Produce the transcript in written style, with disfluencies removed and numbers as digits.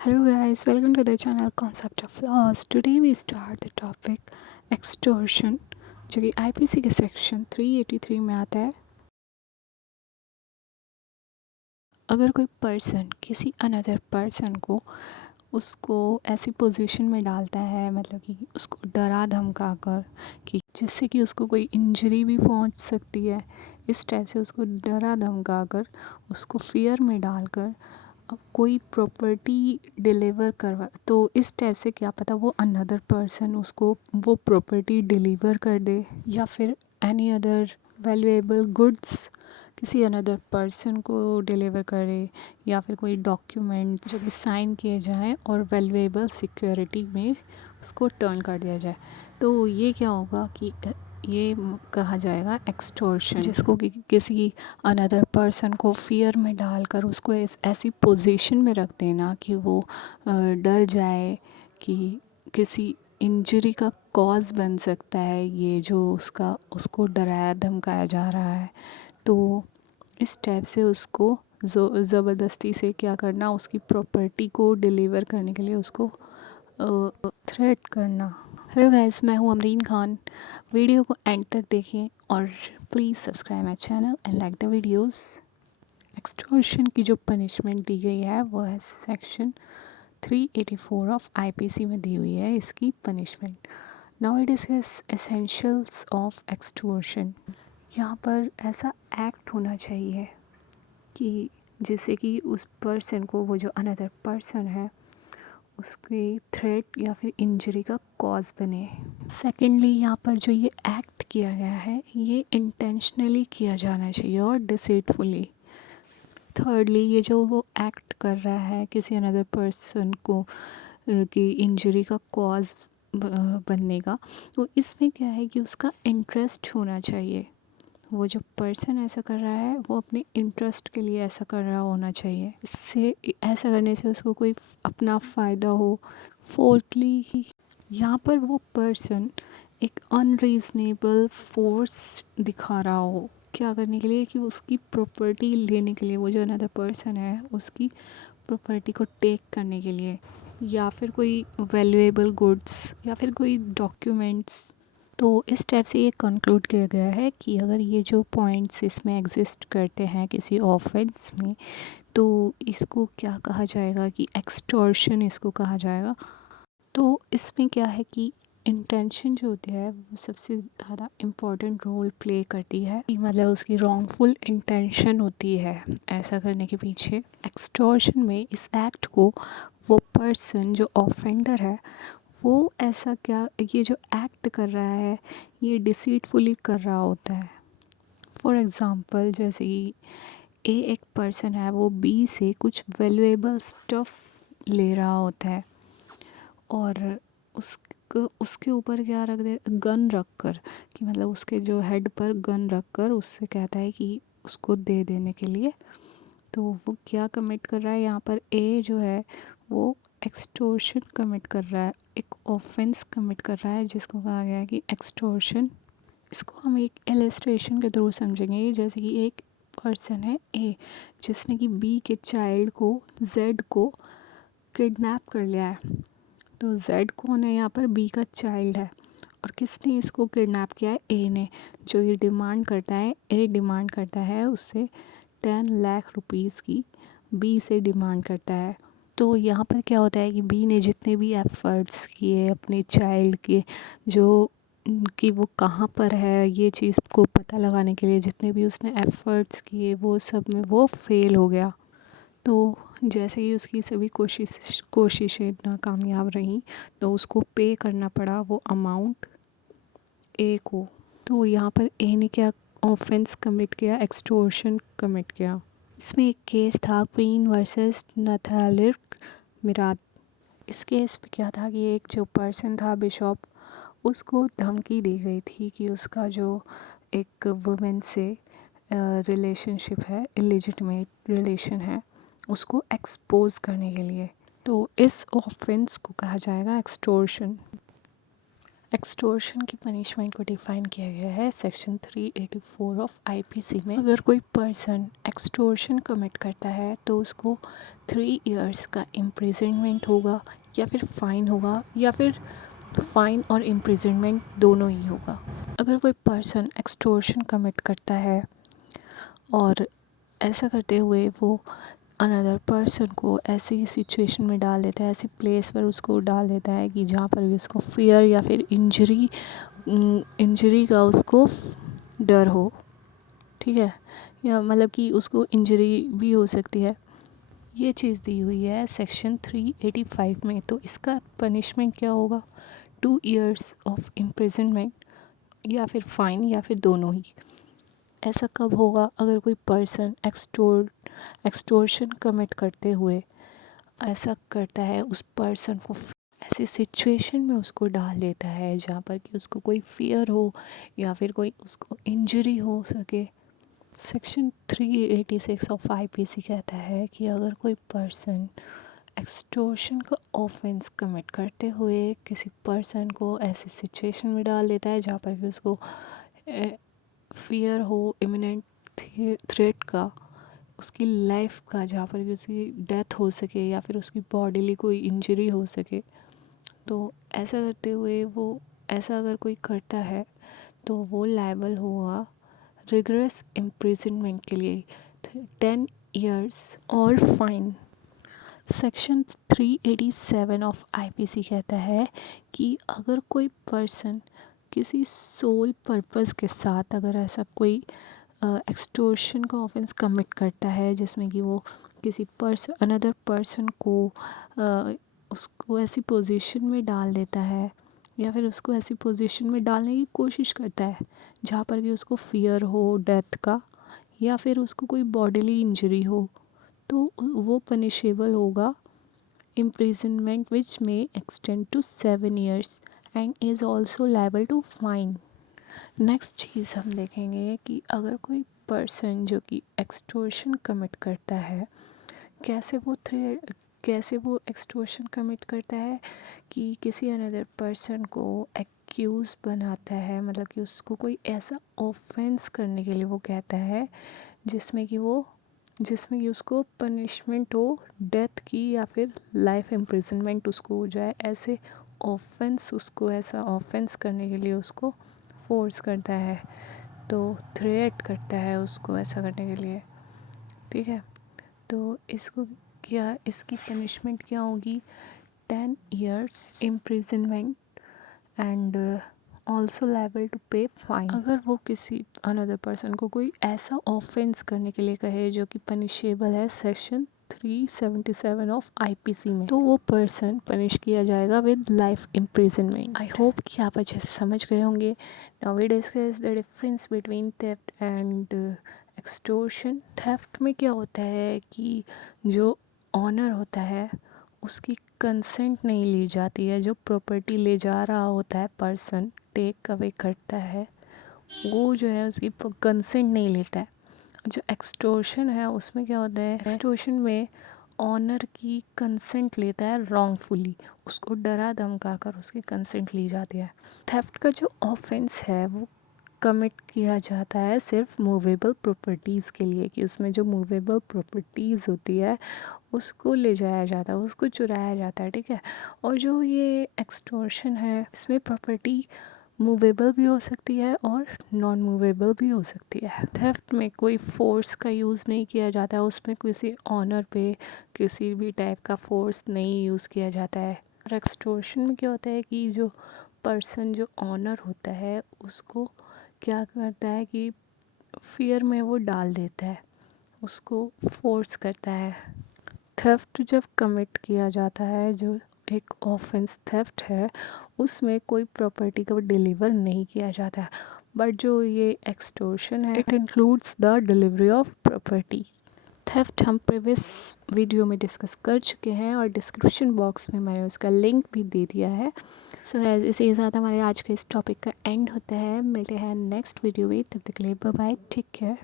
Hello guys, welcome to the channel Concept of Laws. Today we start the topic extortion जो कि IPC के section 383 में आता है। अगर कोई पर्सन किसी अनदर पर्सन को उसको ऐसी पोजीशन में डालता है, मतलब कि उसको डरा धमका कर कि जिससे कि उसको कोई इंजरी भी पहुंच सकती है, इस टाइप से उसको डरा धमका कर उसको फियर में डालकर अब कोई प्रॉपर्टी डिलीवर करवा, तो इस टाइप से क्या पता वो अनदर पर्सन उसको वो प्रॉपर्टी डिलीवर कर दे या फिर एनी अदर वैल्यूएबल गुड्स किसी अनदर पर्सन को डिलीवर करे, या फिर कोई डॉक्यूमेंट्स जो कि साइन किए जाएं और वैल्यूएबल सिक्योरिटी में उसको टर्न कर दिया जाए। तो ये क्या होगा कि ये कहा जाएगा एक्सटॉर्शन, जिसको कि किसी अनदर पर्सन को फियर में डालकर उसको ऐसी पोजीशन में रख देना कि वो डर जाए कि किसी इंजरी का कॉज बन सकता है ये जो उसको डराया धमकाया जा रहा है। तो इस टाइप से उसको ज़बरदस्ती से क्या करना, उसकी प्रॉपर्टी को डिलीवर करने के लिए उसको थ्रेट करना। हेलो गाइस, मैं हूँ अमरीन खान। वीडियो को एंड तक देखें और please subscribe my channel and like the videos. Extortion की जो पनिशमेंट दी गई है वो है सेक्शन 384 ऑफ आईपीसी में दी हुई है इसकी punishment. Now it is essentials of extortion. यहाँ पर ऐसा एक्ट होना चाहिए कि जिससे कि उस पर्सन को, वो जो अनदर पर्सन है, उसके थ्रेट या फिर इंजरी का कॉज बने। सेकेंडली, यहाँ पर जो ये एक्ट किया गया है ये इंटेंशनली किया जाना चाहिए और डिसीटफुली। थर्डली, ये जो वो एक्ट कर रहा है किसी अनदर पर्सन को कि इंजरी का कॉज बनने का, तो इसमें क्या है कि उसका इंटरेस्ट होना चाहिए। वो जो पर्सन ऐसा कर रहा है वो अपने इंटरेस्ट के लिए ऐसा कर रहा होना चाहिए, इससे ऐसा करने से उसको कोई अपना फ़ायदा हो। फोर्थली, यहाँ पर वो पर्सन एक अनरीज़नेबल फोर्स दिखा रहा हो क्या करने के लिए, कि उसकी प्रॉपर्टी लेने के लिए, वो जो अनदर पर्सन है उसकी प्रॉपर्टी को टेक करने के लिए, या फिर कोई वैल्यूएबल गुड्स या फिर कोई डॉक्यूमेंट्स। तो इस टाइप से ये कंक्लूड किया गया है कि अगर ये जो पॉइंट्स इसमें एग्जिस्ट करते हैं किसी ऑफेंस में, तो इसको क्या कहा जाएगा कि एक्सटॉर्शन इसको कहा जाएगा। तो इसमें क्या है कि इंटेंशन जो होती है वो सबसे ज़्यादा इम्पोर्टेंट रोल प्ले करती है, कि मतलब उसकी रॉन्गफुल इंटेंशन होती है ऐसा करने के पीछे। एक्सटॉर्शन में इस एक्ट को वो पर्सन जो ऑफेंडर है वो ऐसा क्या, ये जो एक्ट कर रहा है ये डिसीटफुली कर रहा होता है। फॉर एग्ज़ाम्पल, जैसे कि एक पर्सन है, वो बी से कुछ वैल्यूएबल स्टफ़ ले रहा होता है और उसके ऊपर क्या रख दे, गन रख कर, कि मतलब उसके जो हेड पर गन रख कर उससे कहता है कि उसको दे देने के लिए। तो वो क्या कमिट कर रहा है यहाँ पर, ए जो है वो एक्सटॉर्शन कमिट कर रहा है, एक ऑफेंस कमिट कर रहा है जिसको कहा गया है कि एक्सटॉर्शन। इसको हम एक इलस्ट्रेशन के थ्रू समझेंगे। जैसे कि एक पर्सन है ए जिसने कि बी के चाइल्ड को, जेड को किडनैप कर लिया है। तो जेड कौन है, यहाँ पर बी का चाइल्ड है, और किसने इसको किडनैप किया है, ए ने। जो ये डिमांड करता है, ए डिमांड करता है उससे 10 लाख रुपीज़ की, बी से डिमांड करता है। तो यहाँ पर क्या होता है कि बी ने जितने भी एफ़र्ट्स किए अपने चाइल्ड के, जो कि वो कहाँ पर है ये चीज़ को पता लगाने के लिए, जितने भी उसने एफ़र्ट्स किए वो सब में वो फेल हो गया। तो जैसे ही उसकी सभी कोशिशें नाकामयाब रहीं, तो उसको पे करना पड़ा वो अमाउंट ए को। तो यहाँ पर ए ने क्या ऑफेंस कमिट किया, एक्सटॉर्शन कमिट किया। इसमें एक केस था क्वीन वर्सेस नथालिक मिरात। इस केस में क्या था कि एक जो पर्सन था बिशॉप, उसको धमकी दी गई थी कि उसका जो एक वुमेन से रिलेशनशिप है, इलिजिटिमेट रिलेशन है, उसको एक्सपोज करने के लिए। तो इस ऑफेंस को कहा जाएगा एक्सटॉर्शन। एक्सटॉर्शन की पनिशमेंट को डिफ़ाइन किया गया है सेक्शन 384 ऑफ आईपीसी में। अगर कोई पर्सन एक्सटॉर्शन कमिट करता है तो उसको 3 इयर्स का इम्प्रिजनमेंट होगा या फिर फ़ाइन होगा, या फिर फ़ाइन और इम्प्रिजनमेंट दोनों ही होगा। अगर कोई पर्सन एक्सटॉर्शन कमिट करता है और ऐसा करते हुए वो अनदर पर्सन को ऐसी सिचुएशन में डाल देता है, ऐसी प्लेस पर उसको डाल देता है कि जहाँ पर भी उसको फियर या फिर इंजरी का उसको डर हो, ठीक है, या मतलब कि उसको इंजरी भी हो सकती है, ये चीज़ दी हुई है सेक्शन 385 में। तो इसका पनिशमेंट क्या होगा? 2 इयर्स ऑफ इम्प्रिजनमेंट या फिर फ़ाइन या फिर दोनों ही। ऐसा कब होगा? अगर कोई पर्सन एक्सटॉर्शन कमिट करते हुए ऐसा करता है, उस पर्सन को ऐसी सिचुएशन में उसको डाल देता है जहाँ पर कि उसको कोई फियर हो या फिर कोई उसको इंजरी हो सके। सेक्शन 386 ऑफ आईपीसी कहता है कि अगर कोई पर्सन एक्सटॉर्शन का ऑफेंस कमिट करते हुए किसी पर्सन को ऐसी सिचुएशन में डाल देता है जहाँ पर कि उसको फियर हो इमिनेंट थ्रेट का, उसकी लाइफ का, जहाँ पर कि उसकी डेथ हो सके या फिर उसकी बॉडीली कोई इंजरी हो सके, तो ऐसा करते हुए वो ऐसा अगर कोई करता है तो वो लायबल होगा रिगरस इम्प्रिजनमेंट के लिए 10 इयर्स और फाइन। सेक्शन 387 ऑफ आईपीसी कहता है कि अगर कोई पर्सन किसी सोल पर्पस के साथ अगर ऐसा कोई एक्सटॉर्शन का ऑफेंस कमिट करता है जिसमें कि वो किसी अनदर पर्सन को उसको ऐसी पोजीशन में डाल देता है या फिर उसको ऐसी पोजीशन में डालने की कोशिश करता है जहाँ पर कि उसको फियर हो डेथ का या फिर उसको कोई बॉडीली इंजरी हो, तो वो पनिशेबल होगा imprisonment which may extend to 7 years and is also liable to fine। Next चीज़ हम देखेंगे कि अगर कोई पर्सन जो कि एक्सटॉर्शन कमिट करता है, कैसे वो एक्सटॉर्शन कमिट करता है कि किसी अनदर पर्सन को एक्यूज़ बनाता है, मतलब कि उसको कोई ऐसा ऑफेंस करने के लिए वो कहता है जिसमें कि उसको पनिशमेंट हो डेथ की या फिर लाइफ इम्प्रिजनमेंट उसको हो जाए, ऐसे ऐसा ऑफेंस करने के लिए उसको फोर्स करता है, तो थ्रेट करता है उसको ऐसा करने के लिए, ठीक है। तो इसकी पनिशमेंट क्या होगी? 10 years imprisonment and also liable to pay fine. अगर वो किसी अनदर पर्सन को कोई ऐसा ऑफेंस करने के लिए कहे जो कि पनिशेबल है सेक्शन 377 ऑफ आईपीसी में, तो वो पर्सन पनिश किया जाएगा with life imprisonment. I hope कि आप अच्छे से समझ गए होंगे। Now we discuss the difference between theft and extortion. Theft में क्या होता है कि जो ऑनर होता है उसकी कंसेंट नहीं ली जाती है, जो प्रॉपर्टी ले जा रहा होता है पर्सन टेक अवे करता है वो जो है उसकी कंसेंट नहीं लेता है। जो एक्सटॉर्शन है उसमें क्या होता है, एक्सटॉर्शन में ऑनर की कंसेंट लेता है रॉन्गफुली, उसको डरा धमका कर उसकी कंसेंट ली जाती है। थेफ्ट का जो ऑफेंस है वो कमिट किया जाता है सिर्फ मूवेबल प्रॉपर्टीज़ के लिए, कि उसमें जो मूवेबल प्रॉपर्टीज़ होती है उसको ले जाया जाता है, उसको चुराया जाता है, ठीक है। और जो ये एक्सटॉर्शन है इसमें प्रॉपर्टी मूवेबल भी हो सकती है और नॉन मूवेबल भी हो सकती है। थेफ्ट में कोई फोर्स का यूज़ नहीं किया जाता है, उसमें किसी ऑनर पे किसी भी टाइप का फोर्स नहीं यूज़ किया जाता है। और एक्सटॉर्शन में क्या होता है कि जो पर्सन जो ऑनर होता है उसको क्या करता है कि फियर में वो डाल देता है, उसको फोर्स करता है। थेफ्ट जब कमिट किया जाता है, जो एक ऑफेंस थेफ्ट है उसमें कोई प्रॉपर्टी को डिलीवर नहीं किया जाता है, बट जो ये एक्सटॉर्शन है it includes the delivery of property. Theft हम प्रीवियस वीडियो में डिस्कस कर चुके हैं और डिस्क्रिप्शन बॉक्स में मैंने उसका लिंक भी दे दिया है। सो गाइस इसी के साथ हमारे आज के इस टॉपिक का एंड होता है। मिलते हैं नेक्स्ट वीडियो में, तब तक के लिए बाय बाय, टेक केयर।